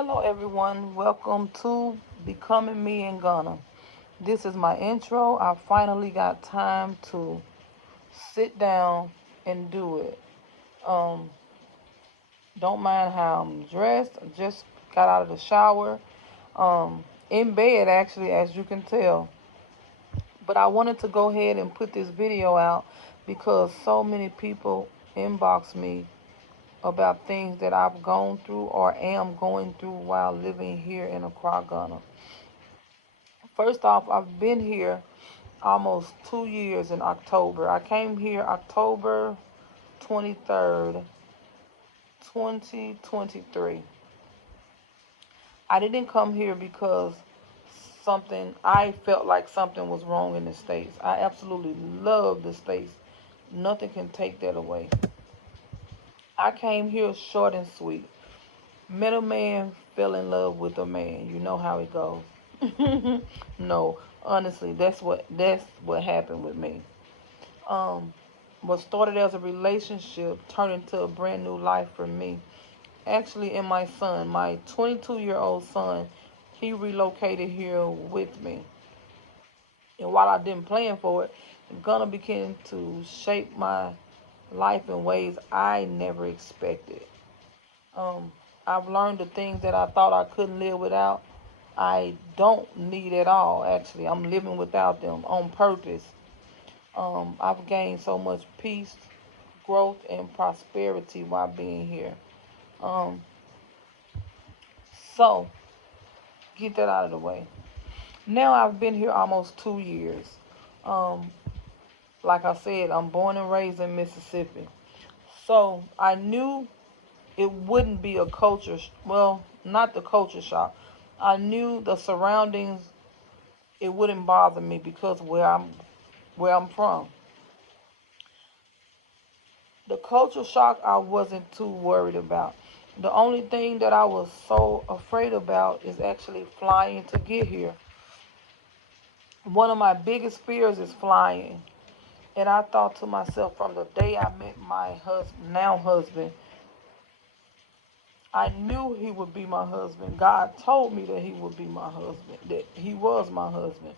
Hello, everyone. Welcome to Becoming Me in Ghana. This is my intro. I finally got time to sit down and do it. Um, don't mind how I'm dressed. I just got out of the shower. In bed, actually, as you can tell. But I wanted to go ahead and put this video out because so many people inbox me about things that I've gone through or am going through while living here in Accra, Ghana. First off, I've been here almost 2 years in October. I came here October 23rd, 2023. I didn't come here because I felt like something was wrong in the States. I absolutely love the States. Nothing can take that away. I came here short and sweet. Met a man, fell in love with a man. You know how it goes. No, honestly, that's what happened with me. Um, what started as a relationship turned into a brand new life for me. Actually, and my son, my 22-year-old son, he relocated here with me. And while I didn't plan for it, gonna begin to shape my life in ways I never expected. Um, I've learned the things that I thought I couldn't live without. I don't need at all. Actually, I'm living without them on purpose. I've gained so much peace, growth, and prosperity while being here. Um, so get that out of the way. Now I've been here almost 2 years. Um, like I said, I'm born and raised in Mississippi. So I knew it wouldn't be a well, not the culture shock. I knew the surroundings, it wouldn't bother me because where I'm from. The culture shock I wasn't too worried about. The only thing that I was so afraid about is actually flying to get here. One of my biggest fears is flying. And I thought to myself from the day I met my husband, I knew he would be my husband. God told me that he would be my husband, that he was my husband.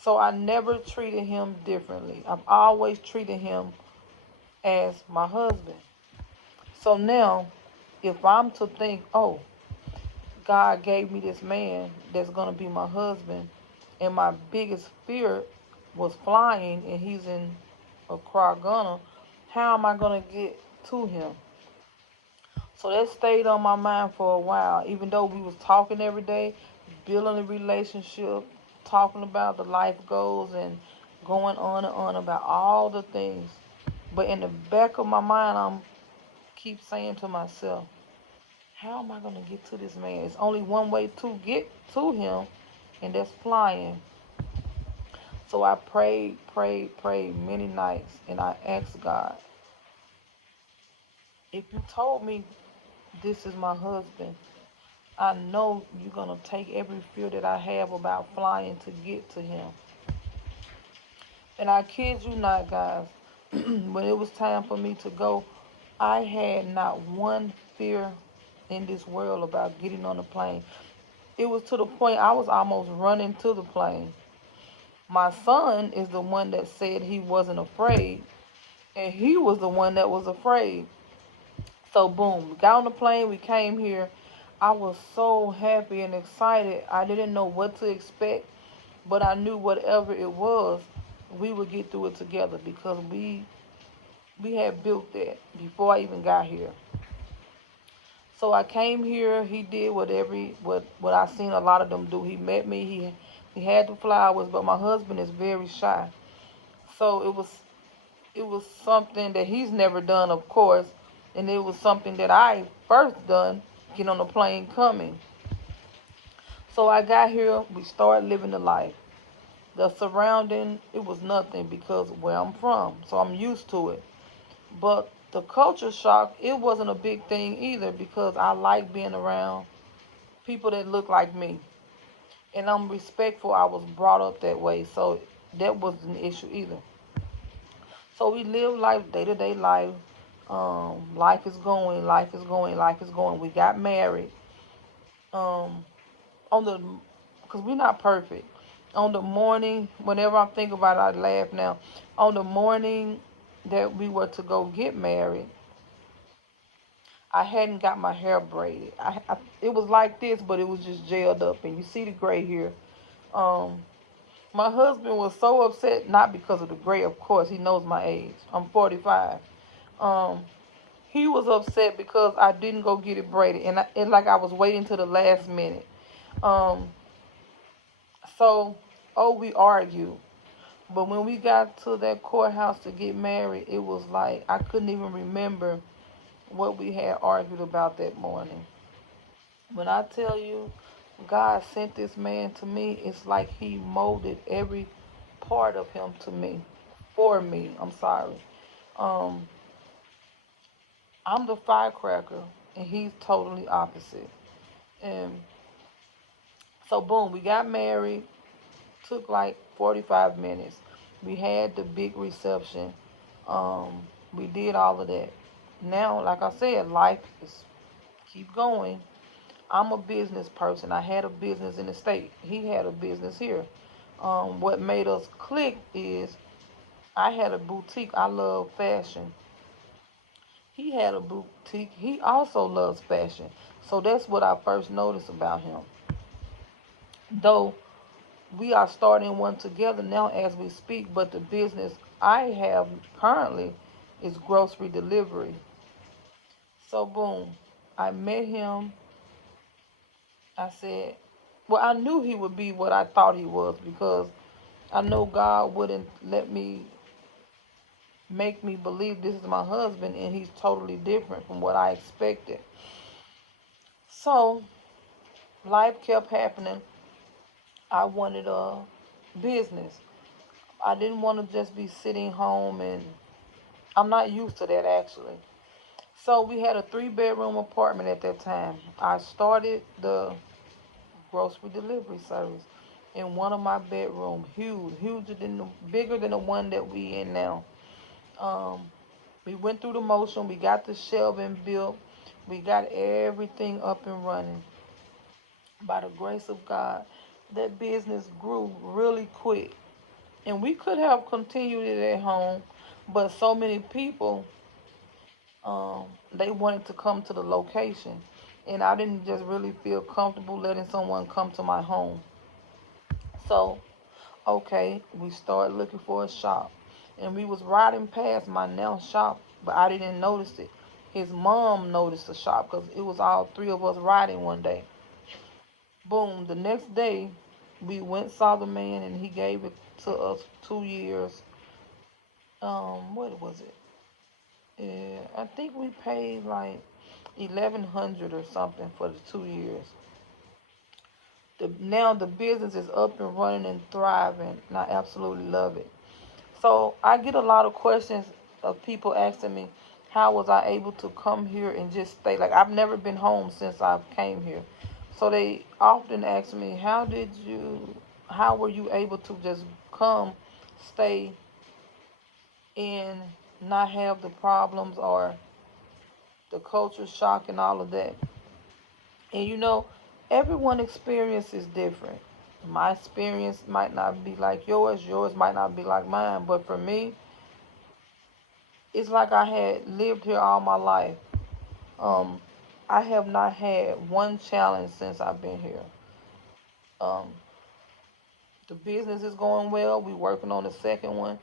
So I never treated him differently. I've always treated him as my husband. So now, if I'm to think, oh, God gave me this man that's going to be my husband, and my biggest fear was flying, and he's in Accra, Ghana, how am I going to get to him? So that stayed on my mind for a while, even though we was talking every day, building a relationship, talking about the life goals and going on and on about all the things. But in the back of my mind, I'm keep saying to myself, how am I going to get to this man? It's only one way to get to him, and that's flying. So I prayed many nights, and I asked God, if you told me this is my husband, I know you're going to take every fear that I have about flying to get to him. And I kid you not, guys, when it was time for me to go, I had not one fear in this world about getting on the plane. It was to the point I was almost running to the plane. My son is the one that said he wasn't afraid, and he was the one that was afraid. So, boom, we got on the plane, we came here. I was so happy and excited. I didn't know what to expect, but I knew whatever it was, we would get through it together because we had built that before I even got here. So I came here. He did what I seen a lot of them do. He met me. He had the flowers, but my husband is very shy. So it was something that he's never done, of course, and it was something that I first done, get on the plane coming. So I got here. We started living the life. The surrounding, it was nothing because where I'm from, so I'm used to it. But the culture shock, it wasn't a big thing either because I like being around people that look like me. And I'm respectful. I was brought up that way, so that wasn't an issue either. So we live life, day to day life. Life is going, life is going, life is going. We got married. Um, on the, because we're not perfect. On the morning, whenever I think about it, I laugh now. On the morning that we were to go get married, I hadn't got my hair braided. It was like this, but it was just gelled up, and you see the gray here. Um, my husband was so upset, not because of the gray, of course. He knows my age. I'm 45. Um, he was upset because I didn't go get it braided, and like I was waiting to the last minute. Um, so, we argued. But when we got to that courthouse to get married, it was like I couldn't even remember what we had argued about that morning. When I tell you God sent this man to me, it's like he molded every part of him to me, for me. I'm sorry. Um, I'm the firecracker, and he's totally opposite. And so, boom, we got married. Took like 45 minutes. We had the big reception. Um, we did all of that. Now, like I said, life is keep going. I'm a business person. I had a business in the state. He had a business here. What made us click is I had a boutique. I love fashion. He had a boutique. He also loves fashion. So that's what I first noticed about him. Though we are starting one together now as we speak, but the business I have currently is grocery delivery. So, boom, I met him. I said, well, I knew he would be what I thought he was because I know God wouldn't let me make me believe this is my husband and he's totally different from what I expected. So, life kept happening. I wanted a business. I didn't want to just be sitting home, and I'm not used to that actually. So we had a 3-bedroom apartment at that time. I started the grocery delivery service in one of my bedroom, bigger than the one that we in now. Um, we went through the motion. We got the shelving built. We got everything up and running. By the grace of God, that business grew really quick, and we could have continued it at home, but so many people they wanted to come to the location, and I didn't just really feel comfortable letting someone come to my home. So, okay, we started looking for a shop, and we was riding past my now shop, but I didn't notice it. His mom noticed the shop because it was all three of us riding one day. Boom, the next day, we went saw the man, and he gave it to us 2 years. What was it? Yeah, I think we paid like 1,100 or something for the 2 years. Now the business is up and running and thriving, and I absolutely love it. So I get a lot of questions of people asking me, how was I able to come here and just stay? Like I've never been home since I came here. So they often ask me, how were you able to just come, stay, and not have the problems or the culture shock and all of that? And everyone experience is different. My experience might not be like yours might not be like mine, but for me, it's like I had lived here all my life. Um, I have not had one challenge since I've been here. Um, the business is going well. We're working on the second one.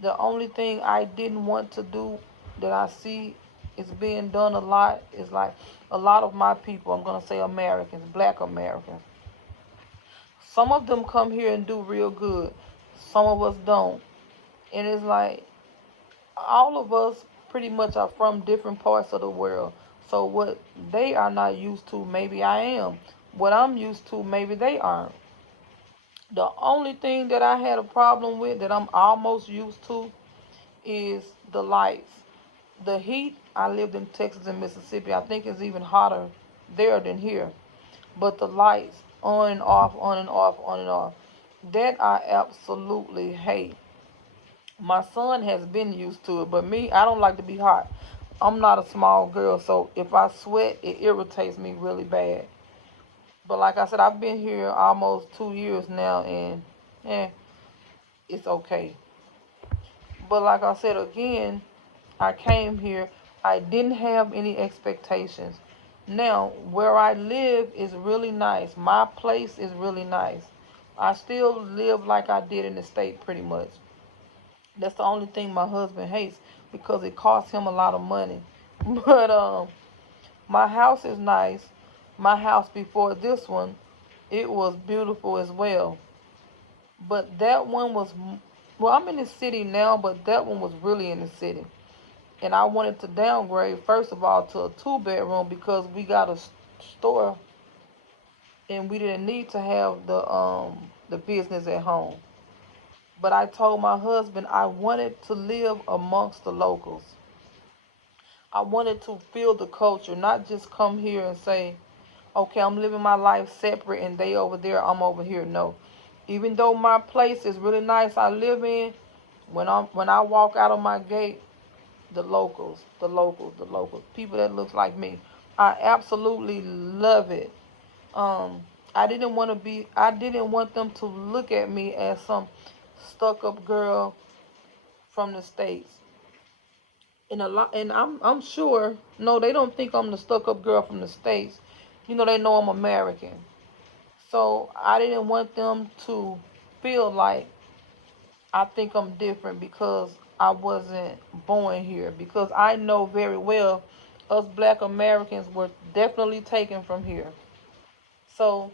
The only thing I didn't want to do that I see is being done a lot is like a lot of my people, I'm gonna say Americans, black Americans. Some of them come here and do real good. Some of us don't. And it's like all of us pretty much are from different parts of the world. So what they are not used to, maybe I am. What I'm used to, maybe they aren't. The only thing that I had a problem with that I'm almost used to is the lights. The heat, I lived in Texas and Mississippi. I think it's even hotter there than here. But the lights, on and off, on and off, on and off, that I absolutely hate. My son has been used to it, but me, I don't like to be hot. I'm not a small girl, so if I sweat, it irritates me really bad. But like I said, I've been here almost 2 years now, and it's okay. But like I said again, I came here. I didn't have any expectations. Now, where I live is really nice. My place is really nice. I still live like I did in the state pretty much. That's the only thing my husband hates because it costs him a lot of money. But my house is nice. My house before this one, it was beautiful as well. But that one was, well, I'm in the city now, but that one was really in the city. And I wanted to downgrade first of all to a two-bedroom because we got a store and we didn't need to have the business at home. But I told my husband I wanted to live amongst the locals. I wanted to feel the culture, not just come here and say, okay, I'm living my life separate and they over there, I'm over here. No. Even though my place is really nice I live in, when I walk out of my gate, the locals, people that looks like me. I absolutely love it. Um, I didn't want them to look at me as some stuck up girl from the States. And I'm sure, no, they don't think I'm the stuck up girl from the States. They know I'm American. So I didn't want them to feel like I think I'm different because I wasn't born here. Because I know very well us black Americans were definitely taken from here. So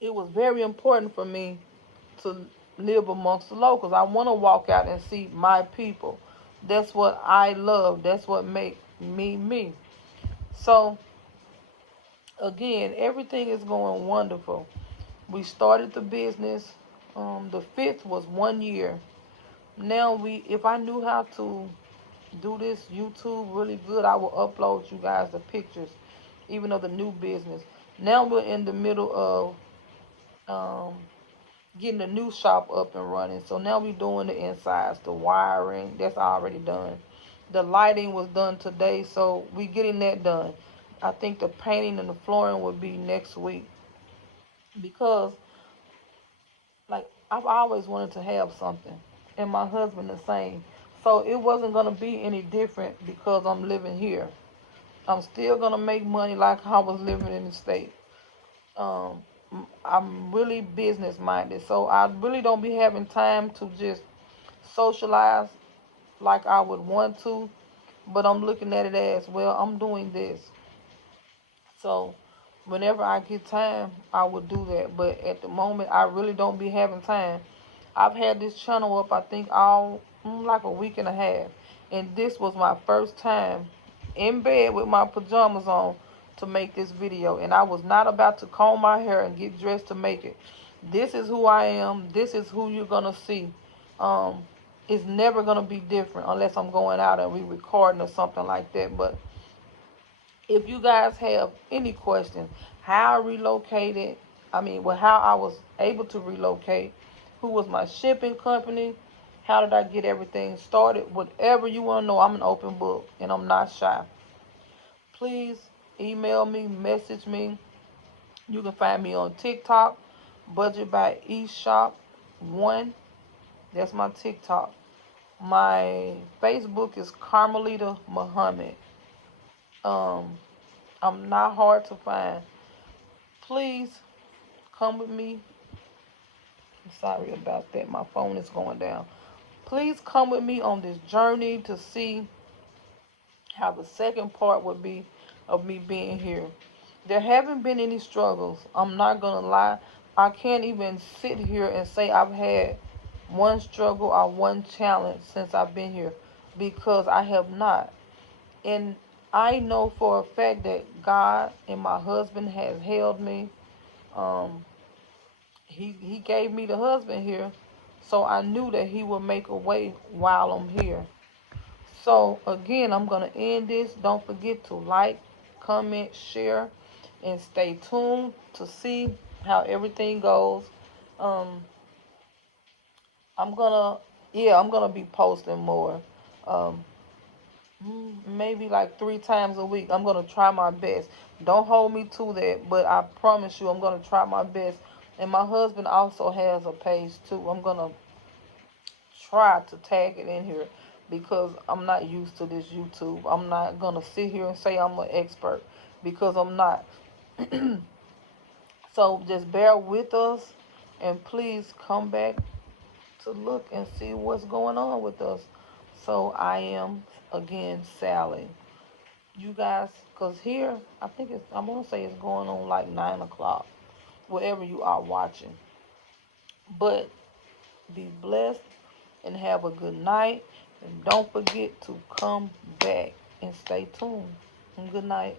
it was very important for me to live amongst the locals. I want to walk out and see my people. That's what I love. That's what make me me. So again, everything is going wonderful. We started the business. The fifth was 1 year. Now if I knew how to do this YouTube really good, I will upload you guys the pictures, even of the new business. Now we're in the middle of getting the new shop up and running. So now we're doing the insides, the wiring, that's already done. The lighting was done today, so we getting that done. I think the painting and the flooring will be next week because like I've always wanted to have something, and my husband the same. So it wasn't gonna be any different because I'm living here. I'm still gonna make money like I was living in the state. Um, I'm really business minded, so I really don't be having time to just socialize like I would want to. But I'm looking at it as well. I'm doing this, so whenever I get time, I will do that. But at the moment, I really don't be having time. I've had this channel up, I think, all like a week and a half. And this was my first time in bed with my pajamas on to make this video. And I was not about to comb my hair and get dressed to make it. This is who I am. This is who you're going to see. Um, it's never going to be different unless I'm going out and we recording or something like that. But if you guys have any questions, how I relocated, well, how I was able to relocate, who was my shipping company, how did I get everything started, whatever you want to know, I'm an open book and I'm not shy. Please email me, message me. You can find me on TikTok, Budget by eShop 1. That's my TikTok. My Facebook is Carmelita Muhammad. Um, I'm not hard to find. Please come with me. I'm sorry about that. My phone is going down. Please come with me on this journey to see how the second part would be of me being here. There haven't been any struggles. I'm not going to lie. I can't even sit here and say I've had one struggle or one challenge since I've been here because I have not. And I know for a fact that God and my husband has held me. Um, he gave me the husband here, so I knew that he would make a way while I'm here. So again, I'm gonna end this. Don't forget to like, comment, share, and stay tuned to see how everything goes. Um, I'm gonna, yeah, I'm gonna be posting more. Um, maybe like 3 times a week. I'm gonna try my best. Don't hold me to that, but I promise you I'm gonna try my best. And my husband also has a page too. I'm gonna try to tag it in here because I'm not used to this YouTube. I'm not gonna sit here and say I'm an expert because I'm not. So just bear with us and please come back to look and see what's going on with us. So I am again Sally. You guys, cause here I think it's I'm gonna say it's going on like 9 o'clock, wherever you are watching. But be blessed and have a good night. And don't forget to come back and stay tuned. And good night.